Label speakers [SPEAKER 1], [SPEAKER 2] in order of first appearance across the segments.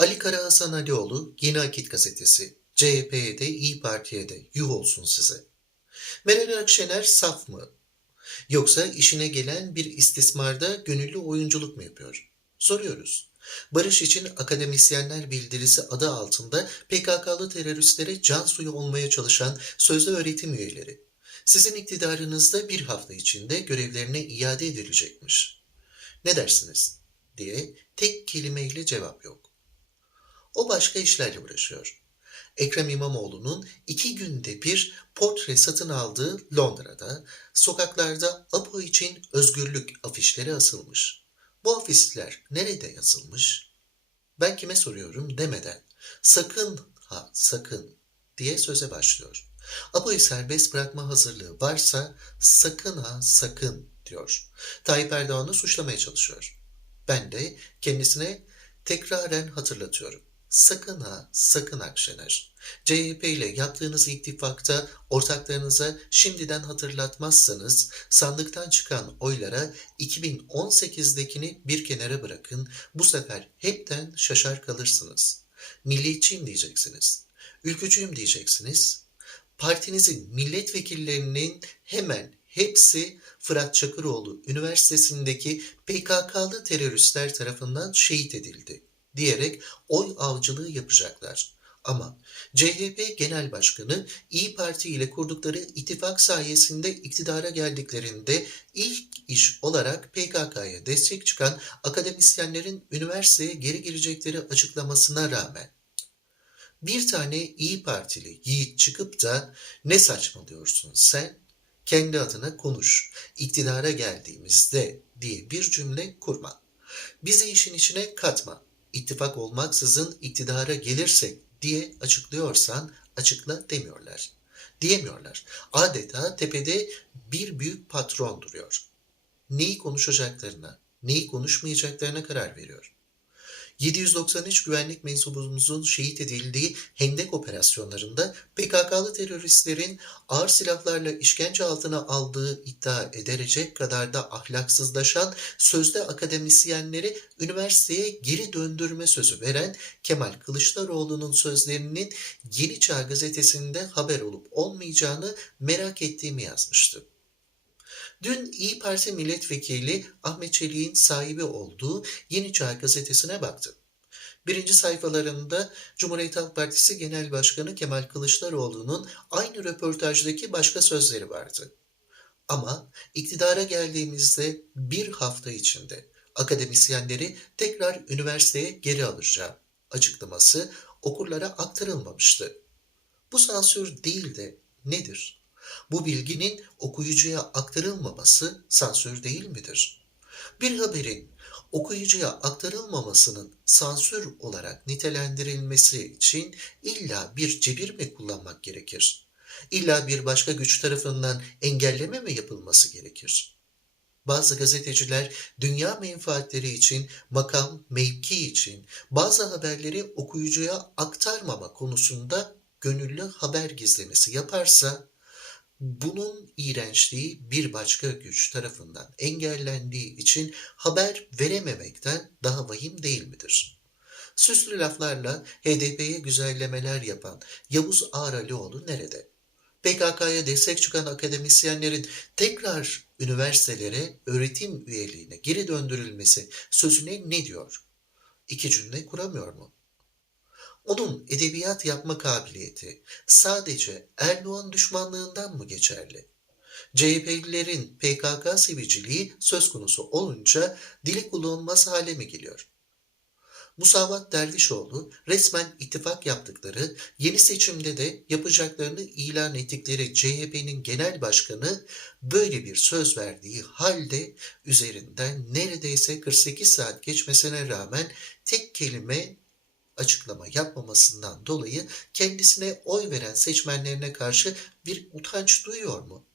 [SPEAKER 1] Ali Kara Hasan Alioğlu, Yeni Akit Gazetesi, CHP'ye de İyi Parti'ye de yuh olsun size. Meral Akşener saf mı? Yoksa işine gelen bir istismarda gönüllü oyunculuk mu yapıyor? Soruyoruz. Barış için akademisyenler bildirisi adı altında PKK'lı teröristlere can suyu olmaya çalışan sözde öğretim üyeleri. Sizin iktidarınızda bir hafta içinde görevlerine iade edilecekmiş. Ne dersiniz? diye tek kelimeyle cevap yok. O başka işlerle uğraşıyor. Ekrem İmamoğlu'nun iki günde bir portre satın aldığı Londra'da sokaklarda APO için özgürlük afişleri asılmış. Bu afişler nerede yazılmış? Ben kime soruyorum demeden sakın ha sakın diye söze başlıyor. APO'yu serbest bırakma hazırlığı varsa sakın ha sakın diyor. Tayyip Erdoğan'ı suçlamaya çalışıyor. Ben de kendisine tekraren hatırlatıyorum. Sakın ha sakın Akşener. CHP ile yaptığınız ittifakta ortaklarınıza şimdiden hatırlatmazsanız sandıktan çıkan oylara 2018'dekini bir kenara bırakın. Bu sefer hepten şaşar kalırsınız. Milliyetçiyim diyeceksiniz. Ülkücüyüm diyeceksiniz. Partinizin milletvekillerinin hemen hepsi Fırat Çakıroğlu Üniversitesi'ndeki PKK'lı teröristler tarafından şehit edildi diyerek oy avcılığı yapacaklar. Ama CHP Genel Başkanı İyi Parti ile kurdukları ittifak sayesinde iktidara geldiklerinde ilk iş olarak PKK'ya destek çıkan akademisyenlerin üniversiteye geri girecekleri açıklamasına rağmen bir tane İyi Partili yiğit çıkıp da ne saçmalıyorsun sen? Kendi adına konuş. İktidara geldiğimizde diye bir cümle kurma. Bizi işin içine katma. İttifak olmaksızın iktidara gelirsek diye açıklıyorsan açıkla demiyorlar. Diyemiyorlar. Adeta tepede bir büyük patron duruyor. Neyi konuşacaklarına, neyi konuşmayacaklarına karar veriyor. 793 güvenlik mensubumuzun şehit edildiği Hendek operasyonlarında PKK'lı teröristlerin ağır silahlarla işkence altına aldığı iddia edilecek kadar da ahlaksızlaşan sözde akademisyenleri üniversiteye geri döndürme sözü veren Kemal Kılıçdaroğlu'nun sözlerinin Yeni Çağ gazetesinde haber olup olmayacağını merak ettiğimi yazmıştı. Dün İyi Parti milletvekili Ahmet Çelik'in sahibi olduğu Yeni Çağ gazetesine baktım. Birinci sayfalarında Cumhuriyet Halk Partisi Genel Başkanı Kemal Kılıçdaroğlu'nun aynı röportajdaki başka sözleri vardı. Ama iktidara geldiğimizde bir hafta içinde akademisyenleri tekrar üniversiteye geri alacağım açıklaması okurlara aktarılmamıştı. Bu sansür değil de nedir? Bu bilginin okuyucuya aktarılmaması sansür değil midir? Bir haberin okuyucuya aktarılmamasının sansür olarak nitelendirilmesi için illa bir cebir mi kullanmak gerekir? İlla bir başka güç tarafından engelleme mi yapılması gerekir? Bazı gazeteciler dünya menfaatleri için, makam, mevki için bazı haberleri okuyucuya aktarmama konusunda gönüllü haber gizlemesi yaparsa bunun iğrençliği bir başka güç tarafından engellendiği için haber verememekten daha vahim değil midir? Süslü laflarla HDP'ye güzellemeler yapan Yavuz Ağralioğlu nerede? PKK'ya destek çıkan akademisyenlerin tekrar üniversitelere öğretim üyeliğine geri döndürülmesi sözüne ne diyor? İki cümle kuramıyor mu? Onun edebiyat yapma kabiliyeti sadece Erdoğan düşmanlığından mı geçerli? CHP'lilerin PKK seviciliği söz konusu olunca dili kullanılmaz hale mi geliyor? Musavat Dervişoğlu resmen ittifak yaptıkları, yeni seçimde de yapacaklarını ilan ettikleri CHP'nin genel başkanı böyle bir söz verdiği halde üzerinden neredeyse 48 saat geçmesine rağmen tek kelime açıklama yapmamasından dolayı kendisine oy veren seçmenlerine karşı bir utanç duyuyor mu?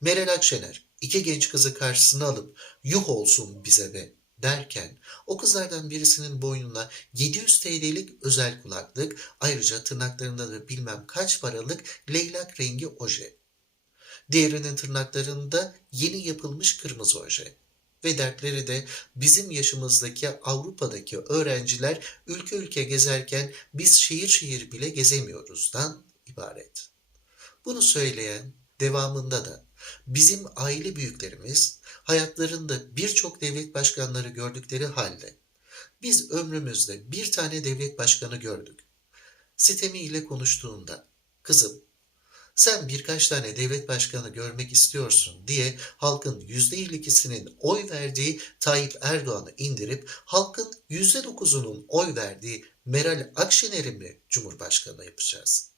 [SPEAKER 1] Meral Akşener iki genç kızı karşısına alıp yuh olsun bize be derken o kızlardan birisinin boynuna 700 TL'lik özel kulaklık ayrıca tırnaklarında da bilmem kaç paralık leylak rengi oje. Diğerinin tırnaklarında yeni yapılmış kırmızı oje. Ve dertleri de bizim yaşımızdaki Avrupa'daki öğrenciler ülke ülke gezerken biz şehir şehir bile gezemiyoruzdan ibaret. Bunu söyleyen devamında da bizim aile büyüklerimiz hayatlarında birçok devlet başkanları gördükleri halde biz ömrümüzde bir tane devlet başkanı gördük. Sitemiyle konuştuğunda kızım sen birkaç tane devlet başkanı görmek istiyorsun diye halkın %52'sinin oy verdiği Tayyip Erdoğan'ı indirip halkın %9'unun oy verdiği Meral Akşener'i mi Cumhurbaşkanı yapacağız?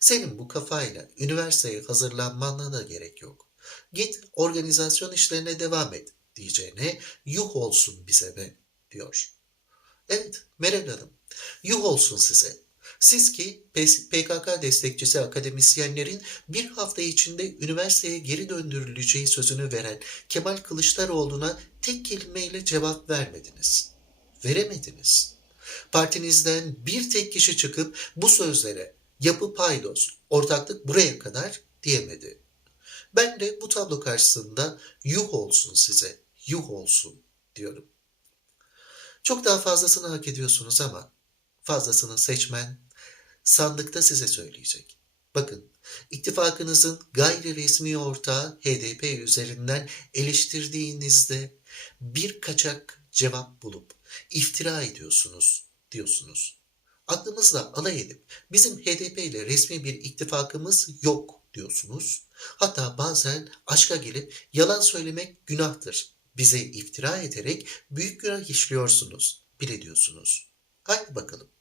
[SPEAKER 1] Senin bu kafayla üniversiteye hazırlanmana da gerek yok. Git organizasyon işlerine devam et diyeceğine yuh olsun bize be diyor. Evet Meral Hanım yuh olsun size. Siz ki PKK destekçisi akademisyenlerin bir hafta içinde üniversiteye geri döndürüleceği sözünü veren Kemal Kılıçdaroğlu'na tek kelimeyle cevap vermediniz. Veremediniz. Partinizden bir tek kişi çıkıp bu sözlere yapı paydos, ortaklık buraya kadar diyemedi. Ben de bu tablo karşısında yuh olsun size, yuh olsun diyorum. Çok daha fazlasını hak ediyorsunuz ama fazlasını seçmen sandıkta size söyleyecek. Bakın, ittifakınızın gayri resmi ortağı HDP üzerinden eleştirdiğinizde bir kaçak cevap bulup iftira ediyorsunuz diyorsunuz. Aklımızla alay edip bizim HDP ile resmi bir ittifakımız yok diyorsunuz. Hatta bazen aşka gelip yalan söylemek günahtır. Bize iftira ederek büyük günah işliyorsunuz bile diyorsunuz. Haydi bakalım.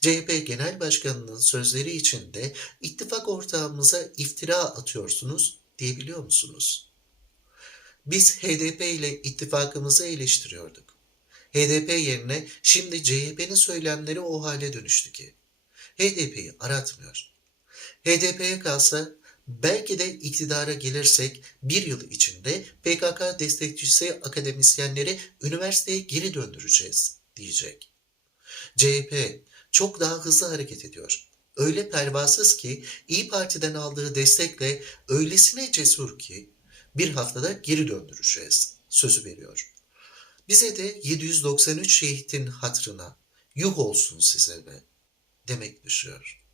[SPEAKER 1] CHP Genel Başkanı'nın sözleri içinde ittifak ortağımıza iftira atıyorsunuz diyebiliyor musunuz? Biz HDP ile ittifakımızı eleştiriyorduk. HDP yerine şimdi CHP'nin söylemleri o hale dönüştü ki. HDP'yi aratmıyor. HDP'ye kalsa belki de iktidara gelirsek bir yıl içinde PKK destekçisi akademisyenleri üniversiteye geri döndüreceğiz diyecek. CHP çok daha hızlı hareket ediyor. Öyle pervasız ki İyi Parti'den aldığı destekle öylesine cesur ki bir haftada geri döndüreceğiz sözü veriyor. Bize de 793 şehitin hatrına yuh olsun size be demek düşüyor.